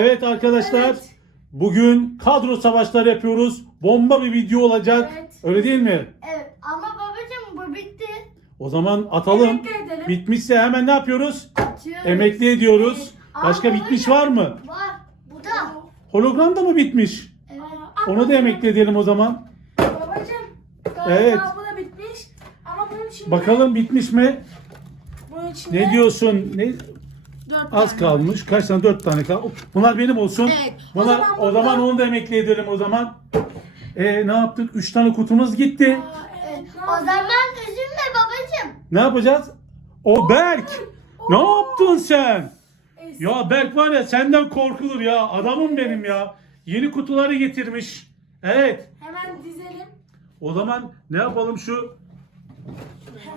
Evet arkadaşlar. Evet. Bugün kadro savaşları yapıyoruz. Bomba bir video olacak. Evet. Öyle değil mi? Evet ama babacığım bu bitti. O zaman atalım. Emekli edelim. Bitmişse hemen ne yapıyoruz? Atıyoruz. Emekli ediyoruz. Evet. Başka Aa, bitmiş babacığım. var mı? Var. Bu da. Hologram da mı bitmiş? Evet. Onu da emekli edelim o zaman. Babacım. Galiba Evet. bu da bitmiş. Ama bunun içinde. Bakalım bitmiş mi? Bunun içinde. Ne diyorsun? Ne Dört az tane. kalmış. Kaç tane? Dört tane kaldı. Bunlar benim olsun. Evet. O Bunlar, zaman o zaman bunlar- onu da emekli edelim o zaman. E ne yaptık? Üç tane kutumuz gitti. O zaman üzülme babacığım. Ne yapacağız? O Berk. Ne yaptın sen? Ya Berk var ya senden korkulur ya. Adamım benim ya. Yeni kutuları getirmiş. Evet. Hemen dizelim. O zaman ne yapalım şu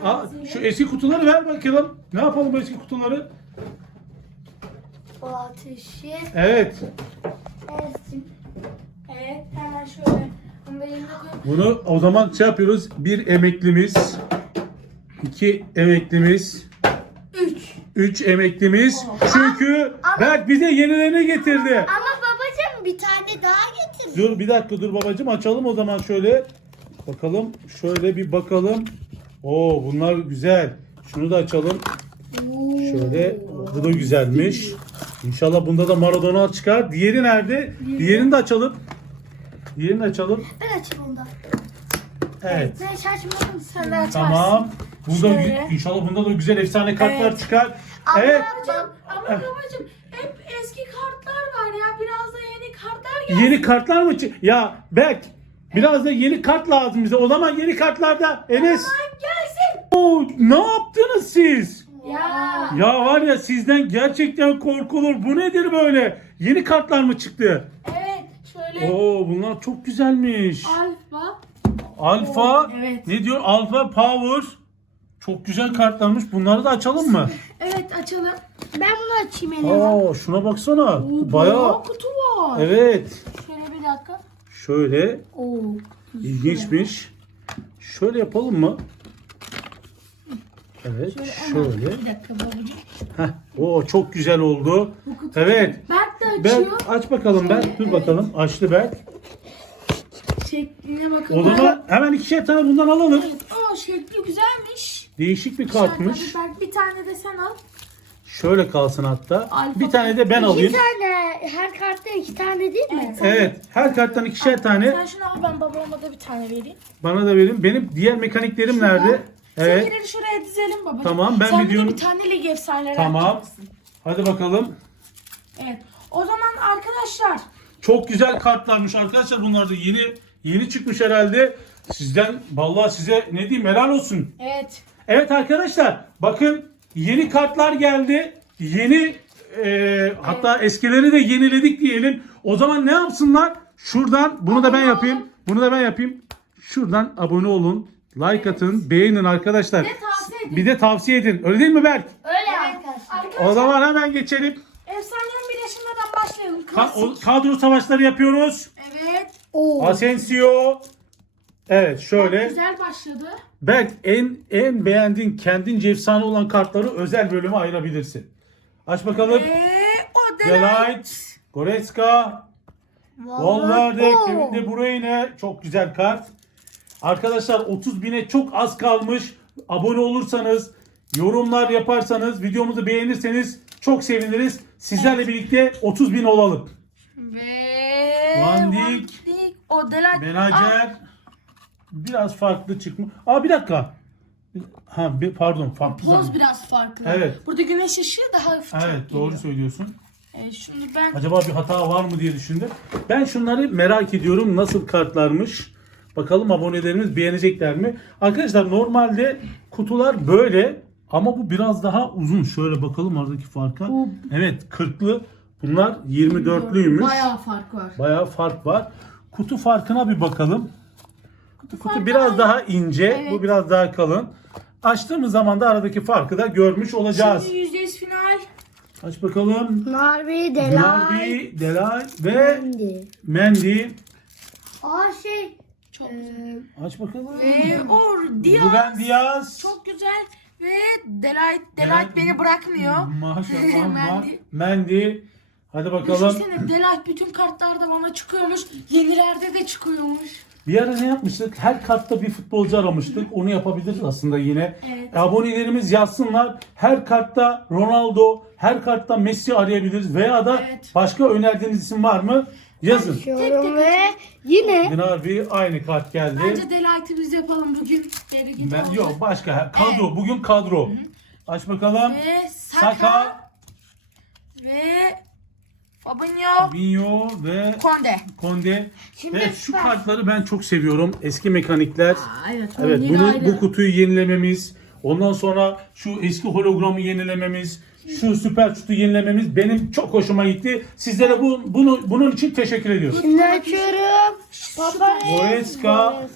Aa, şu eski kutuları ver bakalım. Ne yapalım bu eski kutuları? O ateşi. Evet. Ersin. Evet hemen şöyle. Bunu o zaman şey yapıyoruz. Bir emeklimiz. iki emeklimiz. Üç. Üç emeklimiz. Çünkü Berk bize yenilerini getirdi. Ama babacığım bir tane daha getir. Dur bir dakika dur babacığım açalım o zaman şöyle. Bakalım şöyle bir bakalım. Oo bunlar güzel. Şunu da açalım. Şöyle bu da güzelmiş. İnşallah bunda da Maradona çıkar. Diğeri nerede? Diğerini de açalım. Diğerini de açalım. Ben açayım onu da. Evet. Ben şaşmadım Sen de açarsın. Tamam. Bunda Şöyle. inşallah bunda da güzel efsane kartlar Evet. çıkar. Ama Evet. Babacım, ama babacım hep eski kartlar var ya. Biraz da yeni kartlar gelsin. Yeni kartlar mı çık? Ya Berk biraz da yeni kart lazım bize. O zaman yeni kartlarda Enes. Gelsin. Oo, ne yaptınız siz? Ya. Ya var ya sizden gerçekten korkulur. Bu nedir böyle? Yeni kartlar mı çıktı? Evet. Şöyle. Oo bunlar çok güzelmiş. Alfa. Alfa. Evet. Ne diyor? Alfa Power. Çok güzel kartlarmış. Bunları da açalım mı? Evet açalım. Ben bunu açayım en azından. Aa şuna baksana. Oo, Bayağı. kutu var. Evet. Şöyle bir dakika. Şöyle Oo. ilginçmiş. Şöyle yapalım mı? Evet. Şöyle. Şöyle. Bir dakika babacım. Heh. Oo çok güzel oldu. Evet. Berk de Ben açıyor. aç bakalım ben. Şöyle, Dur evet. bakalım. Açtı Berk. Şekline bakın. O zaman hemen ikişer tane bundan alalım. Evet. Aa şekli güzelmiş. Değişik bir kartmış. Berk bir tane de sen al. Şöyle kalsın hatta. Alfa. Bir tane de ben İki alayım. tane. Her kartta iki tane değil mi? Evet. Her karttan ikişer tane. Sen şunu al ben babama da bir tane vereyim. Bana da verin. Benim diğer mekaniklerim nerede? Evet. Seninkileri şuraya dizelim babacığım. Tamam, ben Sen videonun- bir de bir tane lig efsaneleri Tamam. Hadi bakalım. Evet. O zaman arkadaşlar Çok güzel kartlarmış arkadaşlar bunlar da yeni yeni çıkmış herhalde. Sizden vallahi size ne diyeyim helal olsun. evet. Evet arkadaşlar bakın yeni kartlar geldi. Yeni e, hatta eskileri de yeniledik diyelim. O zaman ne yapsınlar? Şuradan bunu da ben yapayım. Bunu da ben yapayım. Şuradan abone olun. Like atın, beğenin arkadaşlar. Bir de tavsiye edin. Bir de tavsiye edin. Öyle değil mi Berk? Öyle arkadaşlar. O zaman hemen geçelim. efsanelerin birleşiminden başlayalım. Ka- o- kadro savaşları yapıyoruz. Evet. Oo. Asensio. Evet şöyle. Güzel başladı. Berk en en beğendiğin kendince efsane olan kartları özel bölüme ayırabilirsin. Aç bakalım. Eee o. Delight, Goretzka, Valverde, Kevin De Bruyne. Çok güzel kart. Arkadaşlar 30 bine çok az kalmış. Abone olursanız, yorumlar yaparsanız, videomuzu beğenirseniz çok seviniriz. Sizlerle birlikte 30 bin olalım. Ve Van Dijk. Van Dijk, O Delight. Aa, Benacer biraz farklı çıkma. Aa bir dakika. Ha bir, pardon farklı. Poz biraz farklı. Evet. Burada güneş ışığı daha hafif Evet doğru geliyor. söylüyorsun. Ee, şimdi ben Acaba bir hata var mı diye düşündüm. Ben şunları merak ediyorum. Nasıl kartlarmış? Bakalım abonelerimiz beğenecekler mi? Arkadaşlar normalde kutular böyle ama bu biraz daha uzun. Şöyle bakalım aradaki farka. Bu- Evet 40'lı. Bunlar 24'lüymüş. bayağı fark var. Bayağı fark var. Kutu farkına bir bakalım. Kutu, farkı biraz aynı. daha ince. Evet. Bu biraz daha kalın. Açtığımız zaman da aradaki farkı da görmüş olacağız. Şimdi %100 final. Aç bakalım. Narvi, Delay. Narbi, Delay ve. Mendy. Aa şey. Çok e, güzel. Aç bakalım. Ve Or Diaz. Ruben Diaz. Çok güzel. Ve Delight, Delight- beni bırakmıyor. Maşallah var. Mendy. Mendy. Hadi bakalım. Düşünsene Delight bütün kartlarda bana çıkıyormuş. Yenilerde de çıkıyormuş. Bir ara ne yapmıştık? Her kartta bir futbolcu aramıştık. Onu yapabiliriz aslında yine. Evet. Abonelerimiz yazsınlar. Her kartta Ronaldo, her kartta Messi arayabiliriz. Veya da Evet. başka önerdiğiniz isim var mı? Yazın. Açıyorum ve yine Dinar bir aynı kart geldi. Bence Delight'ı biz yapalım bugün. Geri Ben yok başka kadro. Bugün kadro. Aç bakalım. Ve Saka, Saka, ve Fabinho, Binho ve Konde. Konde. Şimdi Evet şu kartları ben çok seviyorum. Eski mekanikler. Aa, evet, Evet bunu ayrı. bu kutuyu yenilememiz, ondan sonra şu eski hologramı yenilememiz, şu süper şutu yenilememiz benim çok hoşuma gitti. Sizlere bu bunu bunun için teşekkür ediyorum. şimdi açıyorum. Papa Goretzka.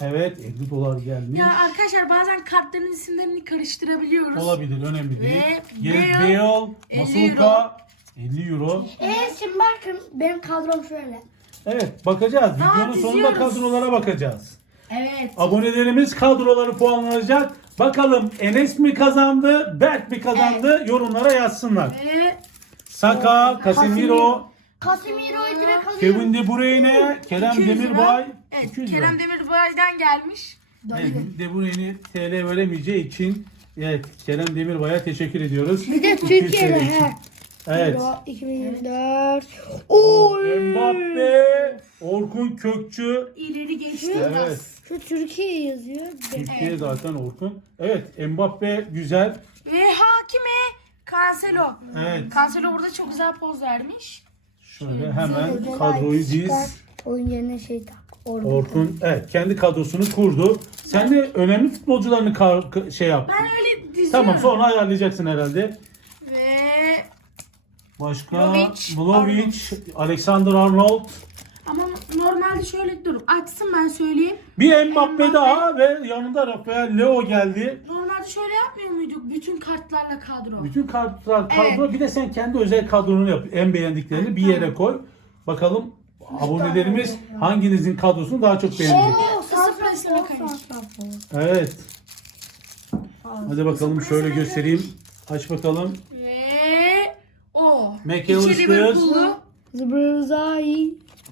Evet 50 dolar gelmiş. Ya arkadaşlar bazen kartların isimlerini karıştırabiliyoruz. Olabilir önemli değil. Ve Gerrit Bale, Bale, 50 Masuka 50 euro. Evet şimdi bakın benim kadrom şöyle. Evet bakacağız. Daha Videonun sonunda diziyoruz. kadrolara bakacağız. Evet. Abonelerimiz kadroları puanlanacak. Bakalım Enes mi kazandı, Berk mi kazandı? Yorumlara yazsınlar. Ve Saka, Casemiro, Casemiro'yu direkt alıyorum. Kevin De Bruyne, Kerem 200 lira. Demirbay. Evet, 200 lira. Kerem Demirbay'dan gelmiş. Evet, De Bruyne'i TL veremeyeceği için evet, Kerem Demirbay'a teşekkür ediyoruz. Bir de 200 Türkiye'de için. he. Evet. Euro 2024. Oy. Mbappe, Orkun Kökçü. İleri geçti. Evet. Şu Türkiye yazıyor. Türkiye zaten Orkun. Evet, Mbappe güzel. Ve hakime Cancelo. Evet. Cancelo burada çok güzel poz vermiş. Şöyle hemen kadroyu diz. Oyun yerine şey tak. Orada. Orkun evet kendi kadrosunu kurdu. Sen de önemli futbolcularını ka- ka- şey yap. Ben öyle diziyorum. Tamam sonra ayarlayacaksın herhalde. Başka Vlahovic, Alexander Arnold. ama normalde şöyle dur. Açsın ben söyleyeyim. Bir Mbappe, Mbappe. daha ve yanında Rafael Leo geldi. Normalde şöyle yapmıyor muyduk? Bütün kartlarla kadro. Bütün kartlar kadro. Bir de sen kendi özel kadronu yap. En beğendiklerini bir yere koy. Bakalım abonelerimiz hanginizin kadrosunu daha çok beğenecek. Oo, santrafor, santrafor. Evet. Hadi bakalım şöyle göstereyim. Aç bakalım. Ve o. McAllister. İki Liverpool'lu.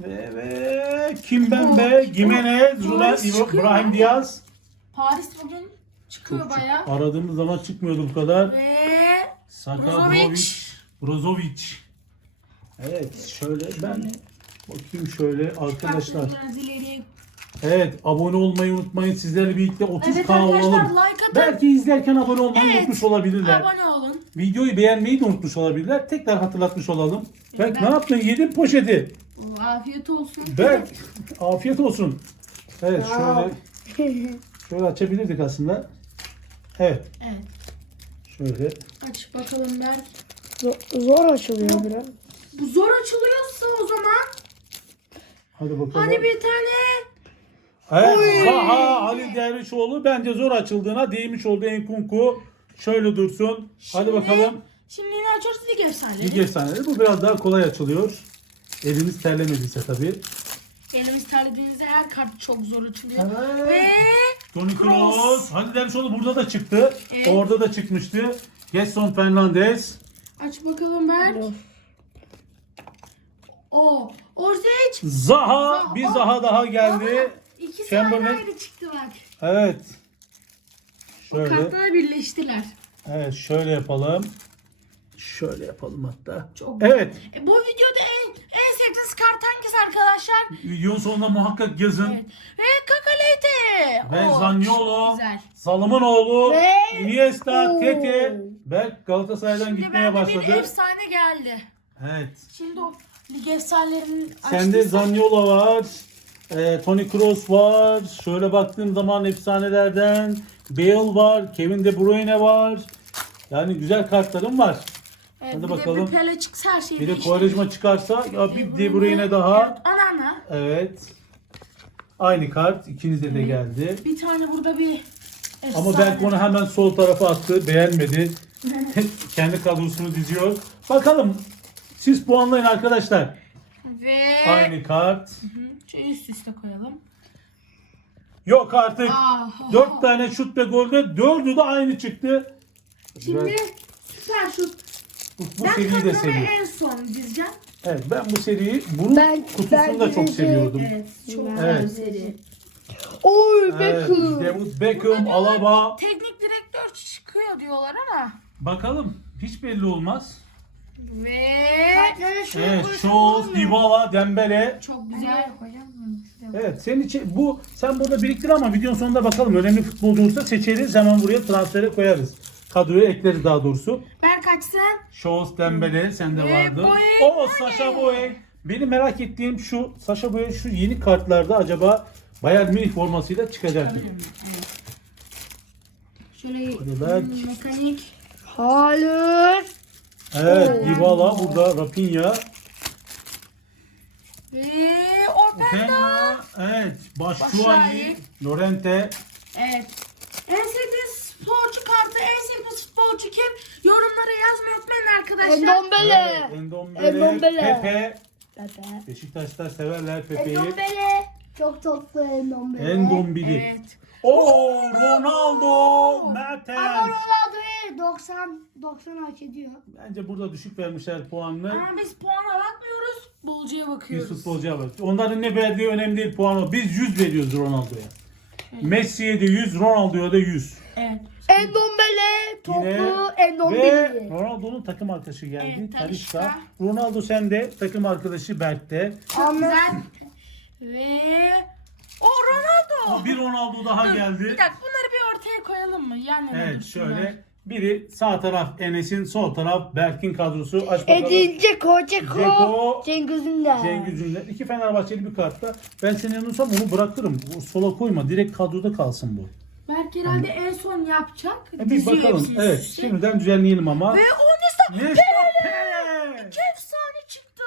Ve, ve Kimbembe, Gimenez, Zula, Paris çıkıyor. Brahim Diaz. Paris bugün çıkıyor Çok- çok- bayağı. Aradığımız zaman çıkmıyordu bu kadar. Ve Saka, Brozovic. Brozovic. Brozovic. Evet şöyle ben bakayım şöyle arkadaşlar. Biraz. Evet abone olmayı unutmayın. Sizlerle birlikte 30k Evet arkadaşlar olalım. like atın. Belki izlerken abone olmayı Evet. unutmuş olabilirler. Abone olun. Videoyu beğenmeyi de unutmuş olabilirler. Tekrar hatırlatmış olalım. Berk Ben- ne yaptın? Yedin poşeti. Oo, Afiyet olsun. Berk afiyet olsun. Evet şöyle şöyle açabilirdik aslında. Evet Evet. şöyle. Aç bakalım Berk. Zor, zor açılıyor biraz. Bu zor açılıyorsa o zaman Hadi bakalım. hadi bir tane Evet, Zaha Ali Dervişoğlu bence zor açıldığına değmiş oldu Enkunku. Şöyle dursun. Hadi bakalım. Şimdi yine açıyoruz lig efsaneleri. Lig efsaneleri. Bu biraz daha kolay açılıyor. Elimiz terlemediyse tabii. Elimiz terlediğinizde her kart çok zor açılıyor. Evet. Ve Toni Kroos. Ali Dervişoğlu burada da çıktı. Evet. Orada da çıkmıştı. Gerson Fernandez. aç bakalım Berk. O. Orzeç. Zaha. Zaha. Bir Zaha daha geldi. İkisi Chamberlain. ayrı ayrı çıktılar. Evet. Bu Şöyle. kartları birleştiler. Evet şöyle yapalım. Şöyle yapalım hatta. Çok Evet. E, bu videoda en, en sevdiğiniz kart hangisi arkadaşlar? Videonun sonunda muhakkak yazın. Evet. Ve Kakalete. Ve Oo, Zaniolo, çok Güzel. Salomanoğlu, Ve- Iniesta, Oo. Tete, Berk Galatasaray'dan Şimdi gitmeye başladı. bir efsane geldi. Evet. Şimdi o lig efsanelerinin Sende Zaniolo var. E, Toni Kroos var. Şöyle baktığım zaman efsanelerden Bale var. Kevin De Bruyne var. Yani güzel kartlarım var. Evet, Hadi bir bakalım. De bir Pele çıksa her şey Bir de. Quaresma çıkarsa ya bir De Bruyne daha. Anana. Evet. Aynı kart. ikinize de geldi. Bir tane burada bir efsane. Ama Berk onu hemen sol tarafa attı. Beğenmedi. Kendi kadrosunu diziyor. Bakalım. Siz puanlayın arkadaşlar. Ve Aynı kart. Şöyle üst üste koyalım. Yok artık. Aa, Dört tane şut ve golde dördü de aynı çıktı. Şimdi süper şut. Bu, bu Ben seriyi de seviyorum. en son dizeceğim. Evet ben bu seriyi bunun Ben- kutusunu ben da çok seviyordum. Evet. Çok Evet. güzel seri. Oy Evet, Beckham. David Beckham, Alaba. Teknik direktör çıkıyor diyorlar ama. Bakalım hiç belli olmaz. Ve Evet, Scholes. Dybala, Dembele. çok Güzel. Evet senin için bu sen burada biriktir ama videonun sonunda bakalım önemli futbolcu olursa seçeriz hemen buraya transfere koyarız. Kadroya ekleriz daha doğrusu. Ben kaçsın? Scholes, Dembele sende Ve vardı. O Sasha Boey. Benim merak ettiğim şu Sasha Boey şu yeni kartlarda acaba Bayern Münih formasıyla çıkacak mı? Şöyle Hadi mekanik. Hayır. Evet Dybala burada Rafinha. Ve Openda. Openda. Evet Başşuayi. Batshuayi. Lorente. Evet. En sevdiğiniz sporcu kartı, en sevdiğiniz futbolcu kim? Yorumlara yazmayı unutmayın arkadaşlar. Endombele. Evet, Endombele. Endombele. Pepe. Pepe. Beşiktaşlar severler Pepe'yi. Endombele. Çok tatlı Endombele. Endombili. Evet. Oo Ronaldo. Mertens. Ama Ronaldo'ya 90 90 hak ediyor. Bence burada düşük vermişler puanını. Ama biz puana bakmıyoruz, futbolcuya Biz bakıyoruz. futbolcuya bak. Onların ne verdiği önemli değil puanı. Biz 100 veriyoruz Ronaldo'ya. Messi'ye de 100, Ronaldo'ya da 100. Evet. Endombele. Toplu Yine Ve Endombele. Ronaldo'nun takım arkadaşı geldi. Evet, Talisca. Talisca. Ronaldo sende, takım arkadaşı Berk'te. Çok Anladım. güzel. Ve o Ronaldo. Bir Ronaldo daha Dur, geldi. Bir dakika bunları bir ortaya koyalım mı? Yan yana Evet dursunlar. şöyle. Biri sağ taraf Enes'in, sol taraf Berk'in kadrosu. Aç bakalım. Edin Ceko, Ceko. Dzeko. Cengiz Ünder. Cengiz Ünder. İki Fenerbahçeli bir kartta. Ben seni yanılsam onu bırakırım. O Sola koyma. Direkt kadroda kalsın bu. Belki herhalde en son yapacak. E bir Diziyor bakalım. hepsini Evet. üst üste. Şimdiden düzenleyelim ama. Ve o ne Nesta Pele. İki efsane çıktı.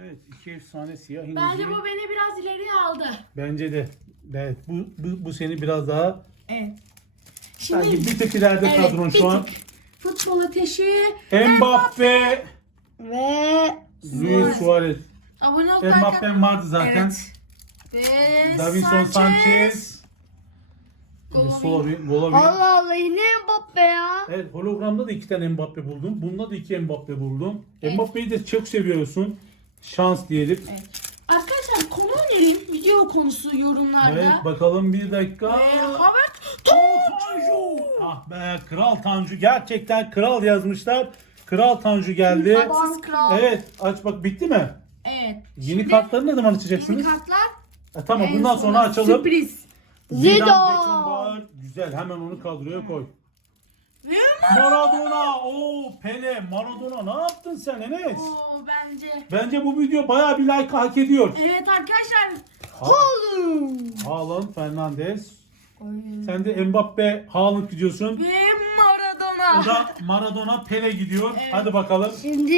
Evet. iki efsane siyah Bence İngilizce. bu beni biraz ileriye aldı. Bence de. Evet. Bu, bu, bu seni biraz daha Evet. Şimdi sanki bir tık ileride evet, kadron şu an. Futbol ateşi. Mbappe. Ve Luis Suarez. Abone ol. Mbappe vardı zaten. Evet. Ve Davinson Sanchez. Golovin. Golovin. Golovin. Allah Allah yine Mbappe ya. Evet hologramda da iki tane Mbappe buldum. Bunda da iki Mbappe buldum. Evet. Mbappe'yi de çok seviyorsun. Şans diyelim. Evet. Arkadaşlar konu önereyim. Video konusu yorumlarda. Evet bakalım bir dakika. Ve haber Tanju. Ah be Kral Tanju. Gerçekten kral yazmışlar. Kral Tanju geldi. Haksız kral. Evet aç bak bitti mi? Evet. Yeni Şimdi kartları ne zaman Yeni açacaksınız? kartlar. E, tamam en bundan sonra açalım. Sürpriz. Zidane. Beckenbauer. Güzel hemen onu kadroya koy. Maradona. Oo Pele. Maradona ne yaptın sen Enes? Oo, bence. Bence bu video bayağı bir like hak ediyor. Evet arkadaşlar. Oğlum. Haaland, Fernandes. Sen de Mbappe, Haaland gidiyorsun. Ve Maradona. O da Maradona, Pele gidiyor. Evet. Hadi bakalım. Şimdi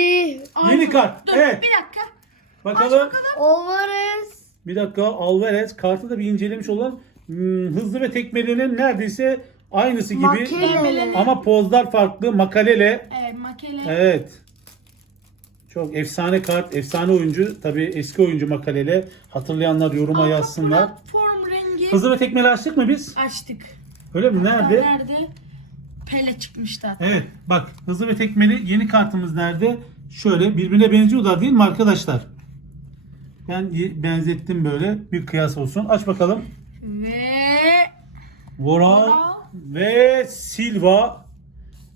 Yeni kart. Dur Evet. bir dakika. Bakalım. Alvarez. Bir dakika. Alvarez. Kartı da bir incelemiş olan hmm, hızlı ve tekmelinin neredeyse aynısı gibi. Makelele. Ama pozlar farklı. Makalele. Evet Makele. Evet. Çok efsane kart, efsane oyuncu. Tabii eski oyuncu Makalele. Hatırlayanlar yoruma yazsınlar. Platform rengi. Hızlı ve tekmeli açtık mı biz? Açtık. Öyle mi? Nerede? Nerede? Pele çıkmıştı. hatta. Evet bak hızlı ve tekmeli yeni kartımız nerede? Şöyle birbirine benziyorlar değil mi arkadaşlar? Ben y- benzettim böyle bir kıyas olsun. Aç bakalım. Ve Voran Vora. ve Silva.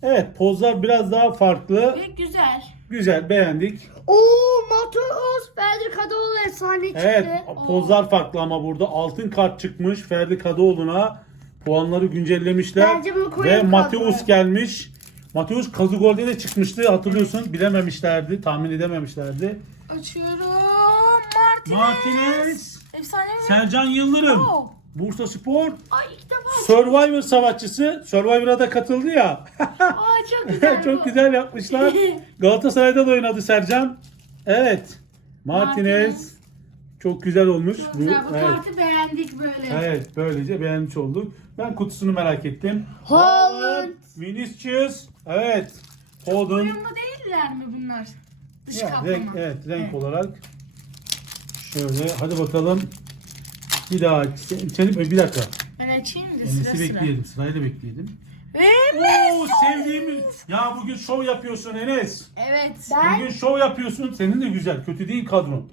Evet pozlar biraz daha farklı. ve güzel. Güzel beğendik. Oo Matheus Beldir Kadıoğlu efsane çıktı. Evet pozlar farklı ama burada altın kart çıkmış Ferdi Kadıoğlu'na. Puanları güncellemişler. Bence bunu Ve koyalım Mateus gelmiş. Mateus Kazugol'de de çıkmıştı hatırlıyorsun. Bilememişlerdi, tahmin edememişlerdi. Açıyorum. Martinez. Martinez, Efsane mi? Sercan Yıldırım, Oo. Bursa Spor, Ay ilk defa. Survivor savaşçısı. Survivor'a da katıldı ya. Aa çok güzel Çok bu. güzel yapmışlar. Galatasaray'da da oynadı Sercan. Evet. Martinez. Martinez. Çok güzel olmuş. Çok bu. güzel. Bu Evet. kartı beğendik böyle. Evet, böylece beğenmiş olduk. Ben kutusunu merak ettim. Haaland. Vinicius. Evet. Foden. Uyumlu değiller mi bunlar? Dış Ya, kaplama. renk, evet, renk olarak. Şöyle, hadi bakalım. Bir daha, seni, bir dakika. Ben açayım da Enes'i sıra sıra. bekleyelim, sırayla bekleyelim. Ve Oo sevdiğim. Ya bugün şov yapıyorsun Enes. Evet. Ben Bugün şov yapıyorsun. Senin de güzel. Kötü değil kadron.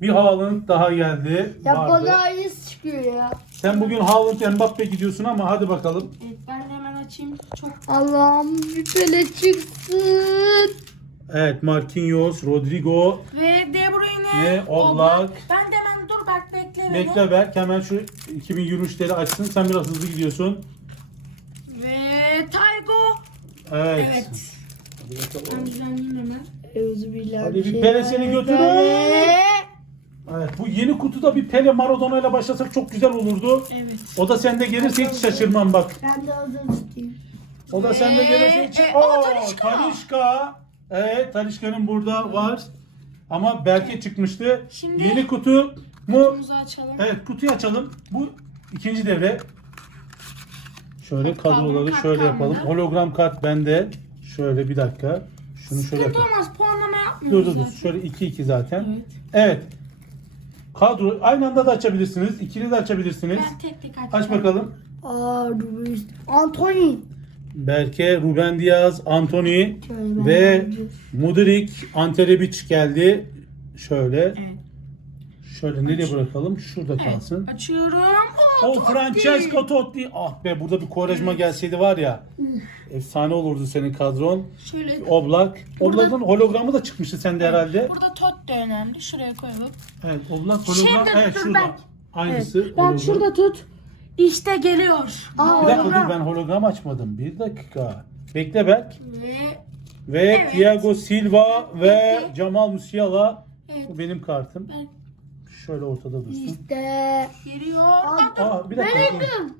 Bir Haaland daha geldi. ya vardı. bana aynısı çıkıyor ya. Sen bugün Haaland Mbappe gidiyorsun ama hadi bakalım. Evet ben de hemen açayım. Çok Allah'ım bir pele çıksın. Evet Marquinhos, Rodrigo, Ve De Bruyne. Ne? Oblak. Ben de hemen dur bak bekle beni. Bekle Berk hemen şu 2023'leri açsın. Sen biraz hızlı gidiyorsun. Ve Taygo. Evet. Evet. Hadi bakalım. Ben düzenleyeyim hemen. Euzubillah. Hadi bir Pele seni götürün. Evet, bu yeni kutuda bir Pele Maradona ile başlasak çok güzel olurdu. Evet. O da sende gelirse hiç şaşırmam bak. Ben de hazır tutayım. O da sende gelirse hiç... e, Oo, aa, Talisca. Talişka. Evet Talişka'nın burada var. Ama Berke çıkmıştı. Şimdi- Yeni kutu Kutumuzu açalım. Evet kutuyu açalım. Bu ikinci devre. Şöyle kadroları kart şöyle kalmadı. yapalım. Hologram kart bende. Şöyle bir dakika. Şunu şöyle Sıkıntı yapalım. olmaz puanlama Dur yapmıyoruz dur dur. zaten. Şöyle 2-2 zaten. Evet. Evet. Kadro aynı anda da açabilirsiniz. İkili de açabilirsiniz. Ben tek tek açacağım. Aç bakalım. Aa Ruiz. Anthony. Berke, Ruben Diaz, Anthony Şöyle ben ve yapacağım. Mudrik, Anterebic geldi. Şöyle. Evet. Şöyle nereye bırakalım? Şurada kalsın. Açıyorum. Oo, O Totti. Francesco Totti. Ah be burada bir Quaresma gelseydi var ya. Efsane olurdu senin kadron. Şöyle. Oblak. Oblak'ın hologramı da çıkmıştı sende herhalde. Burada Totti önemli. Şuraya koyalım. Evet Oblak hologram. Şimdi evet dur şurada. ben- Aynısı. Ben hologram. şurada tut. İşte geliyor. Aa, Bir dakika dur ben hologram açmadım. Bir dakika. Bekle Berk. Ve Ve Evet. Thiago Silva ve. Jamal Musiala. evet. Bu benim kartım. Ben Şöyle ortada dursun. İşte. geliyor. Aa, Aa bir dakika. Bellingham.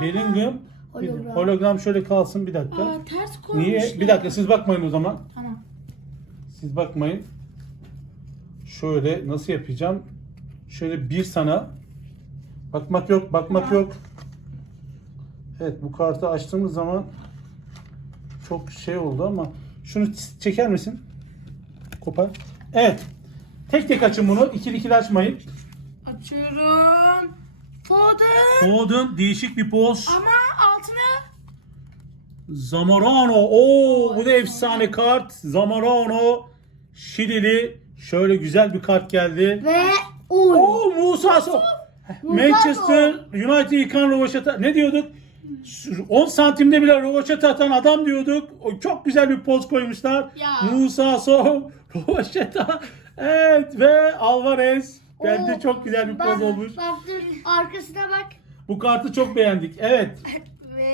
Bellingham. Bir- Hologram. Hologram şöyle kalsın bir dakika. Aa, ters koymuşlar. Niye? Bir dakika siz bakmayın o zaman. Tamam. Siz bakmayın. Şöyle nasıl yapacağım? Şöyle bir sana. Bakmak yok, bakmak yok. Evet bu kartı açtığımız zaman çok şey oldu ama şunu ç- çeker misin? Kopar. Evet. Tek tek açın bunu. İkili ikili açmayın. Açıyorum. Foden. Foden değişik bir poz. Ama altına Zamorano. Oo bu da efsane kart. Zamorano. Şilili. Şöyle güzel bir kart geldi. Ve Uy. Oo Musa So. Manchester United yıkan rovaşata. Ne diyorduk? 10 santimde bile rovaşata atan adam diyorduk. O çok güzel bir poz koymuşlar. Ya. Musa So rovaşata. Evet ve Alvarez. Bence Oo, çok güzel bir poz bak, olmuş. Bak dur arkasına bak. Bu kartı çok beğendik. Evet. ve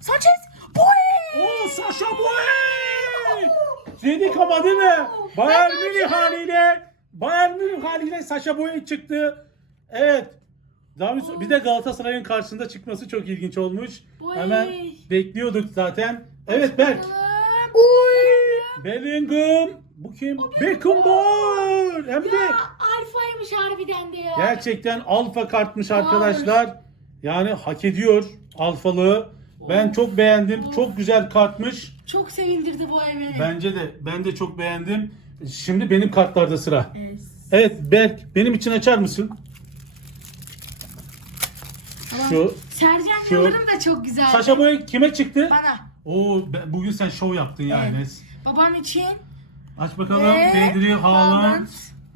Sanchez. Boy. Oo Sasha Boy! Dedik ama değil mi? Bayern Münih haliyle Bayern Münih haliyle Sasha Boy çıktı. Evet. Davinson, bir de Galatasaray'ın karşısında çıkması çok ilginç olmuş. Boy. Hemen bekliyorduk zaten. Evet Berk. Uy. Bellingham. Bu kim? Beckenbauer. Hem de Alfaymış harbiden de ya. gerçekten alfa kartmış arkadaşlar. Yani hak ediyor alfalığı. Ben çok beğendim. Çok güzel kartmış. Çok sevindirdi bu evi. Bence de. Ben de çok beğendim. Şimdi benim kartlarda sıra. Evet. Evet Berk benim için açar mısın? Şu Sercan Şu- Yıldırım da çok güzel. Saşa Boy kime çıktı? Bana. Oo bugün sen şov yaptın ya Evet. Enes. Babam için. Aç bakalım. Ve Pedri, Haaland. Haaland.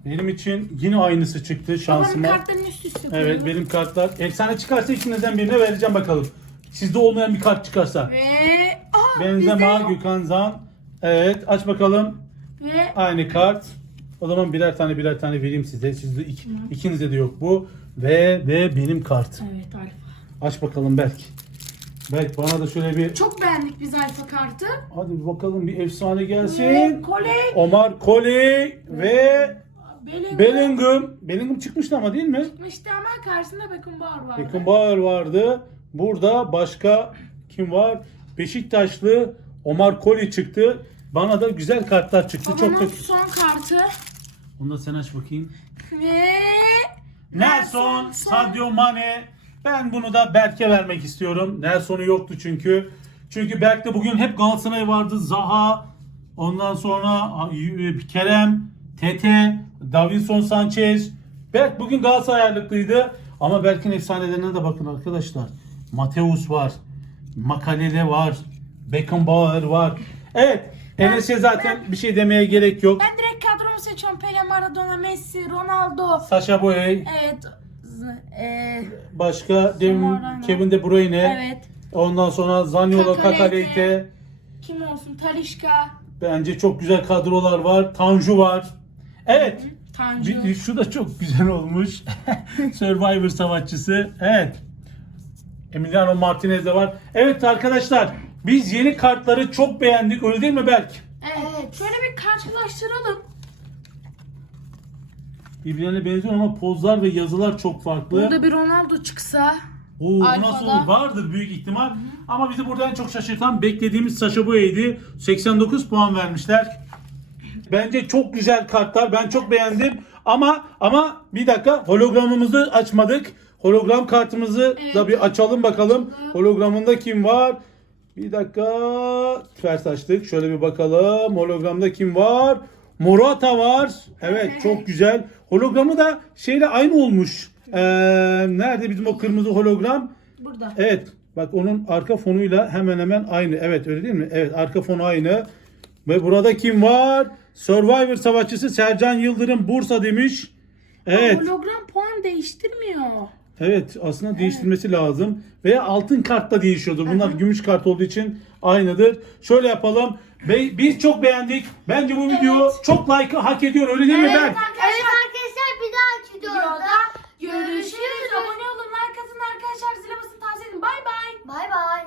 Benim için yine aynısı çıktı Babamın şansıma. kartlarını üst üste Evet koyalım. benim kartlar. Efsane çıkarsa ikinizden birine vereceğim bakalım. Sizde olmayan bir kart çıkarsa. Ve Aha, Benzema, bizde- Gökhan Zan. Evet aç bakalım. Ve Aynı kart. O zaman birer tane birer tane vereyim size. Sizde iki, ikinizde de yok bu. Ve ve benim kart. Evet Alfa. Aç bakalım Berk. Berk bana da şöyle bir Çok beğendik biz Alfa kartı. hadi bir bakalım bir efsane gelsin. Kolej. Omar Koli ve Bellingham. Bellingham. Bellingham çıkmıştı ama değil mi? Çıkmıştı ama karşısında Beckenbauer vardı. Beckenbauer vardı. Burada başka kim var? Beşiktaşlı Omar Koli çıktı. Bana da güzel kartlar çıktı. Babamın Çok da... son kartı. Onu da sen aç bakayım. Ve Nelson, Sadio Mane. Ben bunu da Berk'e vermek istiyorum. Nelson'u yoktu çünkü. Çünkü Berk'te bugün hep Galatasaray vardı. Zaha, ondan sonra e, Kerem, Tete, Davinson Sanchez. Berk bugün Galatasaray ağırlıklıydı. Ama Berk'in efsanelerine de bakın arkadaşlar. Mateus var. Makalele var. Beckenbauer var. Evet. Enes'e zaten bir şey demeye gerek yok. Ben direkt kadromu seçiyorum. Pele, Maradona, Messi, Ronaldo. Sasha Boye, Evet. E, başka Devin, Sonra- Kevin De Bruyne. evet. Ondan sonra Zaniolo, Kakalete. Kakalete. Kim olsun? Talişka. Bence çok güzel kadrolar var. Tanju var. Evet. Tanju. Bir- Şu da çok güzel olmuş. Survivor savaşçısı. Evet. Emiliano Martinez de var. Evet arkadaşlar biz yeni kartları çok beğendik. Öyle değil mi Berk? Evet. Şöyle bir karşılaştıralım. Birbirlerine benziyor ama pozlar ve yazılar çok farklı. Burada bir Ronaldo çıksa. Oo, bu nasıl olur? Vardır büyük ihtimal. Ama bizi burada en çok şaşırtan beklediğimiz Sasha Boye'ydi. 89 puan vermişler. Bence çok güzel kartlar. Ben çok beğendim. Ama ama bir dakika hologramımızı açmadık. Hologram kartımızı Evet. da bir açalım bakalım. Hologramında kim var? Bir dakika. Ters açtık. Şöyle bir bakalım. Hologramda kim var? Morata var. Evet çok güzel. Hologramı da şeyle aynı olmuş. Ee, nerede bizim o kırmızı hologram? Burada. Evet. Bak onun arka fonuyla hemen hemen aynı. Evet öyle değil mi? Evet arka fonu aynı. Ve burada kim var? Survivor savaşçısı Sercan Yıldırım Bursa demiş. Evet. Hologram puan değiştirmiyor. Evet aslında değiştirmesi lazım. Veya altın kartla değişiyordur. Bunlar gümüş kart olduğu için aynıdır. Şöyle yapalım. Be- biz çok beğendik. Bence bu video çok like hak ediyor. Öyle değil mi Evet ben? arkadaşlar. Evet arkadaşlar bir dahaki videoda Videoda görüşürüz. Abone olun, like atın arkadaşlar. Zile basın tavsiye edin. Bay bay. Bay bay.